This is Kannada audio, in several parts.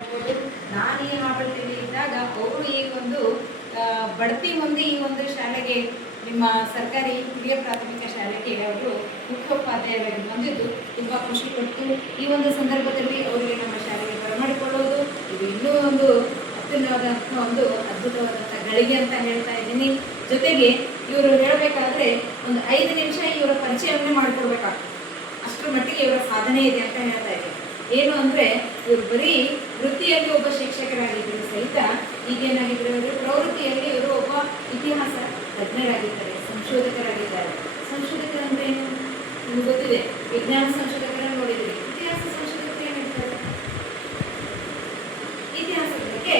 ನಾನು ಈ ಆಡಳಿತದಲ್ಲಿ ಇದ್ದಾಗ ಅವರು ಈ ಒಂದು ಬಡ್ತಿ ಹೊಂದಿ ಈ ಒಂದು ಶಾಲೆಗೆ ನಿಮ್ಮ ಸರ್ಕಾರಿ ಹಿರಿಯ ಪ್ರಾಥಮಿಕ ಶಾಲೆಗೆ ಅವರು ಮುಖ್ಯೋಪಾಧ್ಯಾಯರಾಗಿ ಬಂದಿದ್ದು ತುಂಬ ಖುಷಿ ಪಟ್ಟು ಈ ಒಂದು ಸಂದರ್ಭದಲ್ಲಿ ಅವರಿಗೆ ನಮ್ಮ ಶಾಲೆಗೆ ಬರಮಾಡಿಕೊಳ್ಳುವುದು ಇದು ಇನ್ನೂ ಒಂದು ಅತ್ಯುನ್ನವಾದಂಥ ಒಂದು ಅದ್ಭುತವಾದಂಥ ಗಳಿಗೆ ಅಂತ ಹೇಳ್ತಾ ಇದ್ದೀನಿ. ಜೊತೆಗೆ ಇವರು ಹೇಳಬೇಕಾದ್ರೆ ಒಂದು 5 ನಿಮಿಷ ಇವರ ಪರಿಚಯವನ್ನೇ ಮಾಡಿಕೊಡ್ಬೇಕಾಗ್ತದೆ. ಅಷ್ಟರ ಮಟ್ಟಿಗೆ ಇವರ ಸಾಧನೆ ಇದೆ ಅಂತ ಹೇಳ್ತಾ ಇದ್ದೀನಿ. ಏನು ಅಂದರೆ ಇವರು ಬರೀ ವೃತ್ತಿಯಲ್ಲಿ ಒಬ್ಬ ಶಿಕ್ಷಕರಾಗಿದ್ದರು ಸಹಿತ ಈಗೇನಾಗಿದ್ದರು ಅಂದರೆ ಪ್ರವೃತ್ತಿಯಲ್ಲಿ ಇವರು ಒಬ್ಬ ಇತಿಹಾಸ ತಜ್ಞರಾಗಿದ್ದಾರೆ, ಸಂಶೋಧಕರಾಗಿದ್ದಾರೆ. ಸಂಶೋಧಕರಂದ್ರೆ ಏನು ನಿಮ್ಗೆ ಗೊತ್ತಿದೆ, ವಿಜ್ಞಾನ ಸಂಶೋಧಕರನ್ನು ನೋಡಿದ್ದೀವಿ. ಇತಿಹಾಸ ಸಂಶೋಧಕರು ಏನಿರ್ತಾರೆ, ಇತಿಹಾಸದ ಬಗ್ಗೆ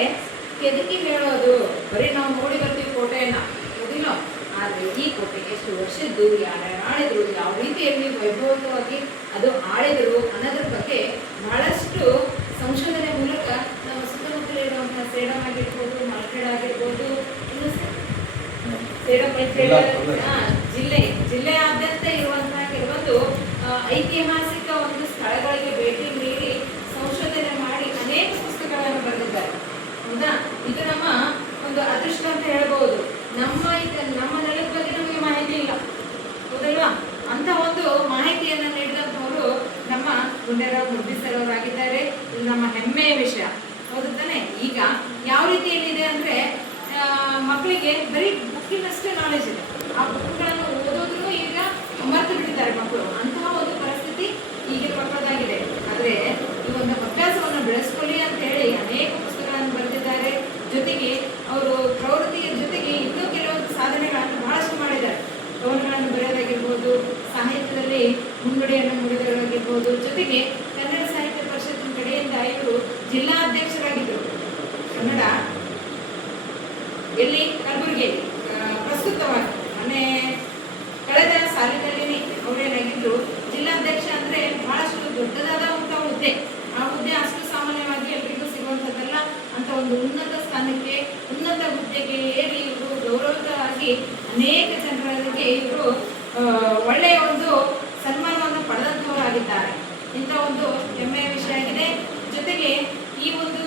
ಕೆದಕಿ ಹೇಳೋದು. ಬರೀ ನಾವು ನೋಡಿ ಬರ್ತೀವಿ ಕೋಟೆಯನ್ನು, ಗೊತ್ತಿಲ್ಲ, ಆದರೆ ಈ ಕೋಟೆಗೆ ಎಷ್ಟು ವರ್ಷದ್ದು, ಯಾರು ಆಳಿದ್ರು, ಯಾವ ರೀತಿಯಲ್ಲಿ ವೈಭವವಾಗಿ ಅದು ಆಳಿದರು ಅನ್ನೋದ್ರ ಬಗ್ಗೆ ಬಹಳಷ್ಟು ಸಂಶೋಧನೆ ಮೂಲಕ ನಮ್ಮ ಸುತ್ತಮುತ್ತಲಿರುವಂತಹ ಸೇಡಂ ಆಗಿರ್ಬೋದು, ಮಲ್ಪೇಡ್ ಆಗಿರ್ಬೋದು, ಇನ್ನು ಜಿಲ್ಲೆಯಾದ್ಯಂತ ಇರುವಂತಹ ಕೆಲವೊಂದು ಐತಿಹಾಸಿಕ ಒಂದು ಸ್ಥಳಗಳಿಗೆ ಭೇಟಿ ನೀಡಿ ಸಂಶೋಧನೆ ಮಾಡಿ ಅನೇಕ ಪುಸ್ತಕಗಳನ್ನು ಬರೆದಿದ್ದಾರೆ. ಹೌದಾ? ಇದು ನಮ್ಮ ಒಂದು ಅದೃಷ್ಟ ಅಂತ ಹೇಳ್ಬೋದು. ನಮ್ಮ ನೆಲದ ಬಗ್ಗೆ ನಮಗೆ ಮಾಹಿತಿ ಇಲ್ಲ, ಹೌದಲ್ವಾ? ಅಂತ ಒಂದು ಮಾಹಿತಿಯನ್ನು ನೀಡಿದಂಥವರು ನಮ್ಮ ಗುಂಡೇರಾವ್ ಮುರ್ದಿ ಸರ್ ಅವರಾಗಿದ್ದಾರೆ. ಇದು ನಮ್ಮ ಹೆಮ್ಮೆಯ ವಿಷಯ, ಹೌದು ತಾನೆ? ಈಗ ಯಾವ ರೀತಿಯಲ್ಲಿದೆ ಅಂದರೆ ಮಕ್ಕಳಿಗೆ ಬರೀ ಬುಕ್ಕಿನಷ್ಟೇ ನಾಲೆಜ್ ಇದೆ, ಆ ಬುಕ್ಗಳನ್ನು ಓದೋದ್ರೂ ಈಗ ಮರೆತು ಬಿಟ್ಟಿದ್ದಾರೆ ಮಕ್ಕಳು. ಅಂತಹ ಒಂದು ಪರಿಸ್ಥಿತಿ ಈಗಿನ ಮಕ್ಕಳದಾಗಿದೆ. ಆದರೆ ಈ ಒಂದು ಅಭ್ಯಾಸವನ್ನು ಬೆಳೆಸ್ಕೊಳ್ಳಿ ಅಂತ ಹೇಳಿ ಅನೇಕ ಪುಸ್ತಕಗಳನ್ನು ಬರೆದಿದ್ದಾರೆ. ಜೊತೆಗೆ ಅವರು ಪ್ರವೃತ್ತಿಯ ಜೊತೆಗೆ ಇನ್ನೂ ಕೆಲವೊಂದು ಸಾಧನೆಗಳನ್ನು ಬಹಳಷ್ಟು ಮಾಡಿದ್ದಾರೆ. ಕವನಗಳನ್ನು ಬರೆಯೋದಾಗಿರ್ಬೋದು, ಸಾಹಿತ್ಯದಲ್ಲಿ ಮುನ್ನುಡಿಯನ್ನು ಮುಡಿದವರಾಗಿರ್ಬೋದು. ಜೊತೆಗೆ ಕನ್ನಡ ಸಾಹಿತ್ಯ ಪರಿಷತ್ತಿನ ಕಡೆಯಿಂದ ಇವರು ಜಿಲ್ಲಾ ಅಧ್ಯಕ್ಷರಾಗಿದ್ದರು. ಕನ್ನಡ ಎಲ್ಲಿ? ಕಲಬುರಗಿಯಲ್ಲಿ. ಪ್ರಸ್ತುತವಾಗಿ ಕಳೆದ ಸಾಲಿನಲ್ಲಿ ಅವರೇನಾಗಿದ್ರು ಜಿಲ್ಲಾಧ್ಯಕ್ಷ ಅಂದರೆ ಬಹಳಷ್ಟು ದೊಡ್ಡದಾದಂಥ ಹುದ್ದೆ. ಆ ಹುದ್ದೆ ಅಷ್ಟು ಸಾಮಾನ್ಯವಾಗಿ ಎಲ್ರಿಗೂ ಸಿಗುವಂಥದ್ದಲ್ಲ. ಅಂತ ಒಂದು ಉನ್ನತ ಸ್ಥಾನಕ್ಕೆ, ಉನ್ನತ ಹುದ್ದೆಗೆ ಏರಿ ಇವರು ಗೌರವವಾಗಿ ಅನೇಕ ಜನರಿಗೆ ಇವರು ಒಳ್ಳೆಯ ಒಂದು ಸನ್ಮಾನವನ್ನು ಪಡೆದಂಥವರಾಗಿದ್ದಾರೆ. ಇಂಥ ಒಂದು ಹೆಮ್ಮೆಯ ವಿಷಯ ಆಗಿದೆ. ಜೊತೆಗೆ ಈ ಒಂದು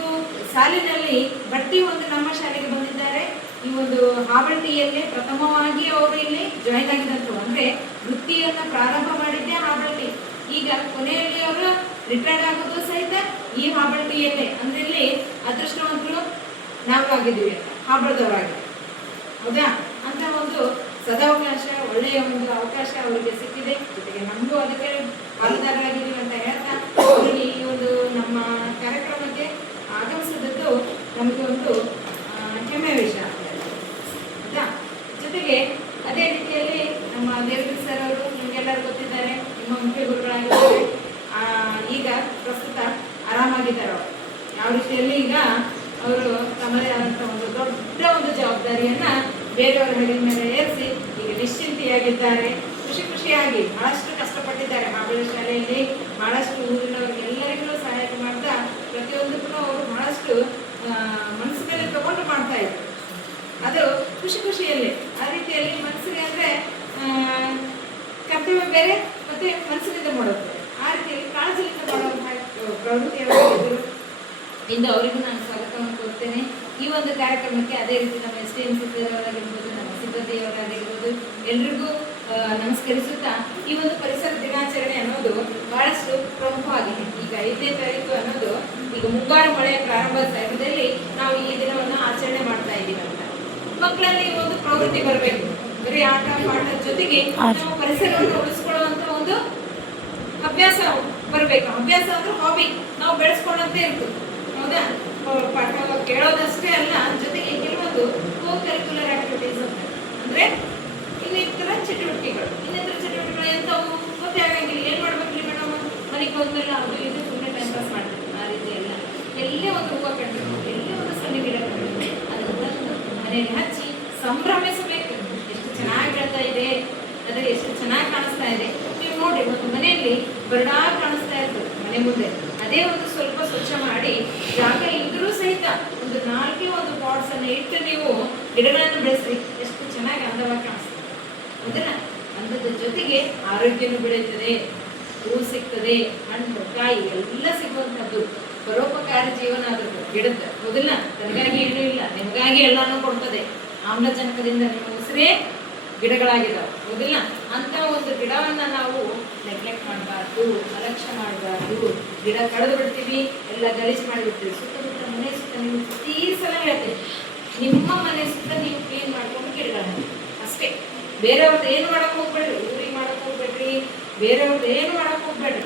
ಸಾಲಿನಲ್ಲಿ ಬಡ್ತಿ ಒಂದು ನಮ್ಮ ಶಾಲೆಗೆ ಬಂದಿದ್ದಾರೆ. ಈ ಒಂದು ಹಾಬಳ್ಟಿಯಲ್ಲೇ ಪ್ರಥಮವಾಗಿ ಅವರು ಇಲ್ಲಿ ಜಾಯಿನ್ ಆಗಿದಂಥವು. ಅಂದರೆ ವೃತ್ತಿಯನ್ನು ಪ್ರಾರಂಭ ಮಾಡಿದ್ದೇ ಹಾಬಳ್ಟಿ. ಈಗ ಕೊನೆಯಲ್ಲಿ ಅವರು ರಿಟೈರ್ಡ್ ಆಗೋದು ಸಹಿತ ಈ ಹಾಬಳ್ಟಿಯಲ್ಲೇ. ಅಂದರೆ ಇಲ್ಲಿ ಅದೃಷ್ಟವಂತರು ನಾವು ಆಗಿದ್ದೀವಿ, ಹಾಬಳದವರಾಗಿ, ಹೌದಾ? ಅಂತ ಒಂದು ಸದಾವಕಾಶ, ಒಳ್ಳೆಯ ಒಂದು ಅವಕಾಶ ಅವರಿಗೆ ಸಿಕ್ಕಿದೆ. ಜೊತೆಗೆ ನಮಗೂ ಅದಕ್ಕೆ ಪಾಲುದಾರರಾಗಿದ್ದೀವಿ ಅಂತ ಹೇಳ್ತಾ ಅವರಿಗೆ ಈ ಒಂದು ನಮ್ಮ ಕಾರ್ಯಕ್ರಮಕ್ಕೆ ಆಗಮಿಸಿದ್ದು ನಮಗೆ ಒಂದು ಹೆಮ್ಮೆಯ ವಿಷಯ, ಹೌದಾ? ಜೊತೆಗೆ ಅದೇ ರೀತಿಯಲ್ಲಿ ನಮ್ಮ ದೇವಗಿರಿ ಸರ್ ಅವರು ನಿಮಗೆಲ್ಲರೂ ಗೊತ್ತಿದ್ದಾರೆ, ನಿಮ್ಮ ಮುಖ್ಯ ಗುರುಗಳಾಗಿದ್ದಾರೆ. ಈಗ ಪ್ರಸ್ತುತ ಆರಾಮಾಗಿದ್ದಾರೆ ಅವರು. ಯಾವ ರೀತಿಯಲ್ಲಿ ಈಗ ಅವರು ತಮ್ಮದೇ ಆದಂಥ ಒಂದು ದೊಡ್ಡ ಒಂದು ಜವಾಬ್ದಾರಿಯನ್ನು ಬೇರೆಯವರ ಹೆಗಲ ಮೇಲೆ ಏರಿಸಿ ಈಗ ನಿಶ್ಚಿಂತೆಯಾಗಿದ್ದಾರೆ. ಖುಷಿಯಾಗಿ ಬಹಳಷ್ಟು ಕಷ್ಟಪಟ್ಟಿದ್ದಾರೆ ಹಾಬಳಿ ಶಾಲೆಯಲ್ಲಿ. ಬಹಳಷ್ಟು ಊರಿನವರಿಗೆಲ್ಲರಿಗೂ ಸಹಾಯ ಮಾಡ್ತಾ ಪ್ರತಿಯೊಂದಕ್ಕೂ ಅವರು ಬಹಳಷ್ಟು ಮನಸ್ಸಿನಲ್ಲಿ ತಗೊಂಡು ಮಾಡ್ತಾ ಇದ್ರು. ಅದು ಖುಷಿಯಲ್ಲಿ. ಆ ರೀತಿಯಲ್ಲಿ ಮನಸ್ಸಿಗೆ ಅಂದರೆ ಕರ್ತವ್ಯ ಬೇರೆ ಮತ್ತೆ ಮನಸ್ಸಿನಿಂದ ಮಾಡೋದು ಬೇರೆ. ಆ ರೀತಿಯಲ್ಲಿ ಕಾಳಜಿಯಿಂದ ಮಾಡುವಂತಹ ಪ್ರವೃತ್ತಿಯಾಗಿದ್ದರು. ಇಂದು ಅವರಿಗೂ ನಾನು ಸ್ವಾಗತವನ್ನು ಕೊಡ್ತೇನೆ ಈ ಒಂದು ಕಾರ್ಯಕ್ರಮಕ್ಕೆ. ಅದೇ ರೀತಿ ನಮ್ಮ STM ಸಿಬ್ಬಂದಿಯವರಾಗಿರ್ಬೋದು, ನಮ್ಮ ಸಿಬ್ಬಂದಿಯವರಾಗಿರ್ಬೋದು, ಎಲ್ರಿಗೂ ನಮಸ್ಕರಿಸುತ್ತಾ ಈ ಒಂದು ಪರಿಸರ ದಿನಾಚರಣೆ ಅನ್ನೋದು ಬಹಳಷ್ಟು ಪ್ರಮುಖವಾಗಿದೆ. ಈಗ 5ನೇ ತಾರೀಕು ಅನ್ನೋದು ಈಗ ಮುಂಗಾರು ಮಳೆ ಪ್ರಾರಂಭದ ಸಮಯದಲ್ಲಿ ನಾವು ಈ ದಿನವನ್ನು ಆಚರಣೆ ಮಾಡ್ತಾ ಇದ್ದೀವಿ ಅಂತ. ಮಕ್ಕಳಲ್ಲಿ ಒಂದು ಪ್ರವೃತ್ತಿ ಬರಬೇಕು. ಬರೀ ಆಟ ಪಾಠದ ಜೊತೆಗೆ ನಾವು ಪರಿಸರವನ್ನು ಉಳಿಸ್ಕೊಳ್ಳುವಂತ ಒಂದು ಅಭ್ಯಾಸ ಬರಬೇಕು. ಅಭ್ಯಾಸ ಅಂದ್ರೆ ಹಾಬಿ ನಾವು ಬೆಳೆಸ್ಕೊಂಡಂತೆ ಇರ್ತದೆ, ಹೌದಾ? ಪಾಠ ಕೇಳೋದಷ್ಟೇ ಅಲ್ಲ, ಜೊತೆಗೆ ಕೆಲವೊಂದು ಕೋ ಕರಿಕ್ಯುಲರ್ ಆಕ್ಟಿವಿಟೀಸ್ ಅಂತ ಅಂದರೆ ಇನ್ನಿತರ ಚಟುವಟಿಕೆಗಳು ಎಂಥವು ಗೊತ್ತೇ ಆಗಂಗಿಲ್ಲ. ಏನು ಮಾಡ್ಬೇಕ್ರಿ ಮೇಡಮ್, ಮನೆಗೆ ಹೋದ್ಮೇಲೆ ಅದು ಇದು ಸುಮ್ಮನೆ ಟೈಮ್ ಪಾಸ್ ಮಾಡ್ತೀವಿ. ಆ ರೀತಿ ಎಲ್ಲ ಎಲ್ಲೇ ಒಂದು ಹೂವು ಕಂಡು, ಎಲ್ಲೇ ಒಂದು ಸಣ್ಣ ಗಿಡ ಕಂಡು ಅದನ್ನು ತಂದು ಮನೆಯಲ್ಲಿ ಹಚ್ಚಿ ಸಂಭ್ರಮಿಸಬೇಕು. ಎಷ್ಟು ಚೆನ್ನಾಗಿ ಬೆಳ್ತಾ ಇದೆ, ಅದೇ ಎಷ್ಟು ಚೆನ್ನಾಗಿ ಕಾಣಿಸ್ತಾ ಇದೆ. ನೀವು ನೋಡಿ, ಒಂದು ಮನೆಯಲ್ಲಿ ಬರಡಾಗಿ ಕಾಣಿಸ್ತಾ ಇರ್ತದೆ ಮನೆ ಮುಂದೆ, ಅದೇ ಒಂದು ಸ್ವಲ್ಪ ಸ್ವಚ್ಛ ಮಾಡಿ ಜಾಗ ಇದ್ರೂ ಸಹಿತ ಒಂದು 4 ಒಂದು ಪಾಟ್ಸ್ ಅನ್ನು ಇಟ್ಟು ನೀವು ಗಿಡಗಳನ್ನು ಬೆಳೆಸ್ರಿ, ಎಷ್ಟು ಚೆನ್ನಾಗಿ ಅಂದವಾಗಿ ಕಾಣಿಸ್ತದೆ. ಅದನ್ನ ಅಂದದ ಜೊತೆಗೆ ಆರೋಗ್ಯನೂ ಬೆಳೀತದೆ, ಹೂ ಸಿಗ್ತದೆ, ಹಣ್ಣು ಕಾಯಿ ಎಲ್ಲ ಸಿಗುವಂಥದ್ದು. ಪರೋಪಕಾರಿ ಜೀವನ ಅದ್ರದ್ದು ಗಿಡದ, ಹೌದಿಲ್ಲ? ತನಗಾಗಿ ಏನೂ ಇಲ್ಲ, ನಿಮಗಾಗಿ ಎಲ್ಲಾನು ಕೊಡ್ತದೆ. ಆಮ್ಲಜನಕದಿಂದ ನಿಮ್ಮ ಉಸಿರೇ ಗಿಡಗಳಾಗಿದ್ದಾವೆ, ಹೌದಿಲ್ಲ? ಅಂತ ಒಂದು ಗಿಡವನ್ನ ನಾವು ನೆಗ್ಲೆಕ್ಟ್ ಮಾಡಬಾರ್ದು, ಅಲಕ್ಷ್ಯ ಮಾಡಬಾರ್ದು. ಗಿಡ ಕಳೆದು ಬಿಡ್ತೀವಿ, ಎಲ್ಲ ಗಲೀಜು ಮಾಡಿಬಿಡ್ತೀವಿ. ಸುತ್ತಮುತ್ತ ಮನೆ ಸುತ್ತ ನೀವು ಪ್ರತಿ ಸಲ ಹೇಳ್ತೀವಿ, ನಿಮ್ಮ ಮನೆ ಸುತ್ತ ನೀವು ಕ್ಲೀನ್ ಮಾಡ್ಕೊಂಡು ಗಿಡಗಳನ್ನ ಅಷ್ಟೇ. ಬೇರೆಯವ್ರದ್ದು ಏನು ಮಾಡಕ್ ಹೋಗ್ಬೇಡ್ರಿ, ಊರಿಗೆ ಮಾಡಕ್ ಹೋಗ್ಬೇಡ್ರಿ, ಬೇರೆಯವ್ರದ್ದು ಏನು ಮಾಡಕ್ ಹೋಗ್ಬೇಡ್ರಿ.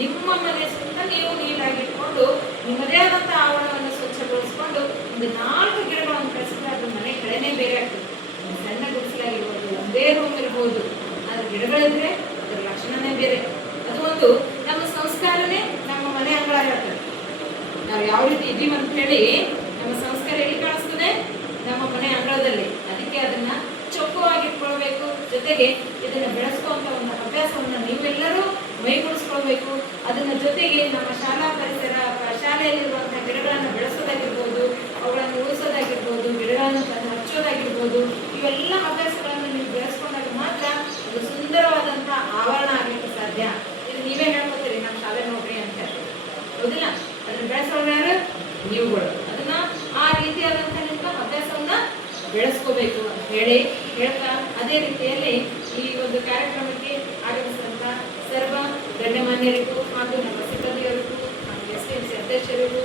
ನಿಮ್ಮ ಮನೆ ಸುತ್ತ ನೀವು ನೀಟಾಗಿ ಇಟ್ಕೊಂಡು ನಿಮ್ಮದೇ ಆದಂಥ ಆವರಣವನ್ನು ಸ್ವಚ್ಛಗೊಳಿಸ್ಕೊಂಡು ಒಂದು 4 ಗಿಡಗಳನ್ನು ಬೆಳೆಸಿದ್ರೆ ಅದ್ರ ಮನೆ ಕಡೆನೇ ಬೇರೆ ಆಗ್ತದೆ. ಒಂದು ಸಣ್ಣ ಗುಡಿಸಲಾಗಿರ್ಬೋದು, ಒಂದೇ ರೂಮ್ ಇರ್ಬೋದು, ಅದ್ರ ಗಿಡಗಳಿದ್ರೆ ಅದರ ಲಕ್ಷಣನೇ ಬೇರೆ. ಅದು ಒಂದು ನಮ್ಮ ಸಂಸ್ಕಾರನೇ ನಮ್ಮ ಮನೆ ಅಂಗಳ ಹೇಳ್ತದೆ. ನಾವು ಯಾವ ರೀತಿ ಇದೀವಿ ಅಂತ ಹೇಳಿ ನಮ್ಮ ಸಂಸ್ಕಾರ ಎಲ್ಲಿ ಕಾಣಿಸ್ತದೆ? ನಮ್ಮ ಮನೆ ಅಂಗಳದಲ್ಲಿ. ಅದಕ್ಕೆ ಅದನ್ನ ಚೊಕ್ಕವಾಗಿಟ್ಕೊಳ್ಬೇಕು. ಜೊತೆಗೆ ಇದನ್ನ ಬೆಳೆಸ್ಕೊಂತ ಒಂದು ಅಭ್ಯಾಸವನ್ನ ನೀವೆಲ್ಲರೂ ಮೈಗೂಡಿಸ್ಕೊಳ್ಬೇಕು. ಅದನ್ನ ಜೊತೆಗೆ ನಮ್ಮ ಶಾಲಾ ಪರಿಸರ, ಶಾಲೆಯಲ್ಲಿರುವಂತಹ ಗಿಡಗಳನ್ನು ಬೆಳೆಸೋದಾಗಿರ್ಬೋದು, ಅವುಗಳನ್ನು ಉಳಿಸೋದಾಗಿರ್ಬೋದು, ಗಿಡಗಳನ್ನು ಹಚ್ಚೋದಾಗಿರ್ಬೋದು, ಇವೆಲ್ಲ ಅಭ್ಯಾಸಗಳನ್ನು ನೀವು ಬೆಳೆಸ್ಕೊಂಡಾಗ ಮಾತ್ರ ಒಂದು ಸುಂದರವಾದಂತಹ ಆವರಣ ಆಗಲಿಕ್ಕೆ ಸಾಧ್ಯ. ಇದು ನೀವೇ ಹೇಳ್ಕೊತೀರಿ, ನಮ್ಮ ಶಾಲೆ ನೋಡ್ರಿ ಅಂತ ಹೇಳಿ, ಹೌದಿಲ್ಲ? ಅದನ್ನ ಬೆಳೆಸೋರು ಯಾರು? ನೀವುಗಳು. ಅದನ್ನ ಆ ರೀತಿಯಾದಂತಹ ನಿಮ್ಮ ಅಭ್ಯಾಸವನ್ನ ಬೆಳೆಸ್ಕೋಬೇಕು ಅಂತ ಹೇಳ್ತಾ ಅದೇ ರೀತಿಯಲ್ಲಿ ಈ ಒಂದು ಕಾರ್ಯಕ್ರಮಕ್ಕೆ ಆಗಮಿಸಿದಂತ ಸರ್ವ ಗಣ್ಯಮಾನ್ಯರಿಗೂ ಹಾಗೂ ನಮ್ಮ ಸಿಬ್ಬಂದಿಯವರಿಗೂ, ನಮ್ಮ STMC ಅಧ್ಯಕ್ಷರಿಗೂ